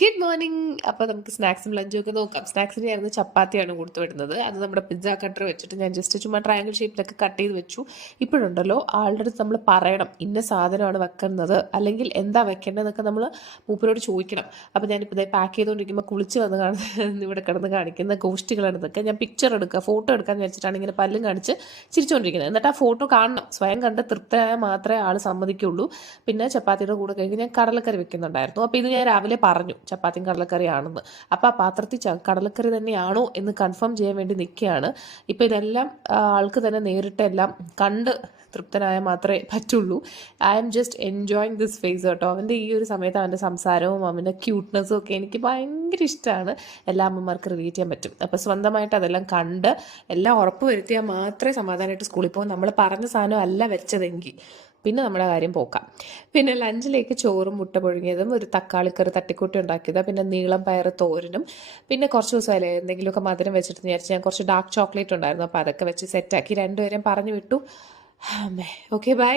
Good morning. അപ്പോൾ നമുക്ക് സ്നാക്സും ലഞ്ചും ഒക്കെ നോക്കാം. സ്നാക്സിന് ആയിരുന്നു ചപ്പാത്തിയാണ് കൊടുത്തു വിടുന്നത്. അത് നമ്മുടെ പിസ്സ കട്ടർ വെച്ചിട്ട് ഞാൻ ജസ്റ്റ് ചുമ്മാ ട്രയാങ്കിൾ ഷേപ്പിലൊക്കെ കട്ട് ചെയ്ത് വെച്ചു. ഇപ്പോഴുണ്ടല്ലോ ആളുടെ അടുത്ത് നമ്മൾ പറയണം ഇന്ന സാധനമാണ് വെക്കുന്നത്, അല്ലെങ്കിൽ എന്താ വെക്കേണ്ടതെന്നൊക്കെ നമ്മൾ മൂപ്പരോട് ചോദിക്കണം. അപ്പോൾ ഞാനിപ്പോൾ ഇതേ പാക്ക് ചെയ്തുകൊണ്ടിരിക്കുമ്പോൾ കുളിച്ച് വന്ന് ഇവിടെ കിടന്ന് കാണിക്കുന്ന ഗോഷ്ടികളാണിതൊക്കെ. ഞാൻ പിക്ചർ എടുക്കുക, ഫോട്ടോ എടുക്കാമെന്ന് വെച്ചിട്ടാണ് ഇങ്ങനെ പല്ലും കാണിച്ച് ചിരിച്ചുകൊണ്ടിരിക്കുന്നത്. എന്നിട്ട് ആ ഫോട്ടോ കാണണം, സ്വയം കണ്ട് തൃപ്തരായാൽ മാത്രമേ ആൾ സമ്മതിക്കുള്ളൂ. പിന്നെ ചപ്പാത്തിയുടെ കൂടെ കഴിഞ്ഞ് ഞാൻ കടലക്കറി വെക്കുന്നുണ്ടായിരുന്നു. അപ്പോൾ ഇത് ഞാൻ രാവിലെ പറഞ്ഞു ചപ്പാത്തിയും കടലക്കറിയാണെന്ന്. അപ്പോൾ ആ പാത്രത്തിൽ കടലക്കറി തന്നെയാണോ എന്ന് കൺഫേം ചെയ്യാൻ വേണ്ടി നിൽക്കുകയാണ്. ഇപ്പോൾ ഇതെല്ലാം ആൾക്ക് തന്നെ നേരിട്ട് എല്ലാം കണ്ട് തൃപ്തനായാൽ മാത്രമേ പറ്റുള്ളൂ. I am just enjoying this phase കേട്ടോ. അവൻ്റെ ഈ ഒരു സമയത്ത് അവൻ്റെ സംസാരവും അവൻ്റെ ക്യൂട്ട്നെസ്സും ഒക്കെ എനിക്ക് ഭയങ്കര ഇഷ്ടമാണ്. എല്ലാ അമ്മമാർക്ക് റിലേറ്റ് ചെയ്യാൻ പറ്റും. അപ്പോൾ സ്വന്തമായിട്ട് അതെല്ലാം കണ്ട് എല്ലാം ഉറപ്പ് വരുത്തിയാൽ മാത്രമേ സമാധാനമായിട്ട് സ്കൂളിൽ പോകും. നമ്മൾ പറഞ്ഞ സാധനം അല്ല വെച്ചതെങ്കിൽ പിന്നെ നമ്മുടെ കാര്യം പോക്കാം. പിന്നെ ലഞ്ചിലേക്ക് ചോറും മുട്ട പുഴുങ്ങിയതും ഒരു തക്കാളിക്കറി തട്ടിക്കൂട്ടി ഉണ്ടാക്കിയത്, പിന്നെ നീളം പയർ തോരനും, പിന്നെ കുറച്ച് ദിവസമല്ലേ എന്തെങ്കിലുമൊക്കെ മധുരം വെച്ചിട്ട് വിചാരിച്ച് ഞാൻ കുറച്ച് ഡാർക്ക് ചോക്ലേറ്റ് ഉണ്ടായിരുന്നു, അപ്പോൾ അതൊക്കെ വെച്ച് സെറ്റാക്കി രണ്ടുപേരെയും പറഞ്ഞു വിട്ടു. Okay bye.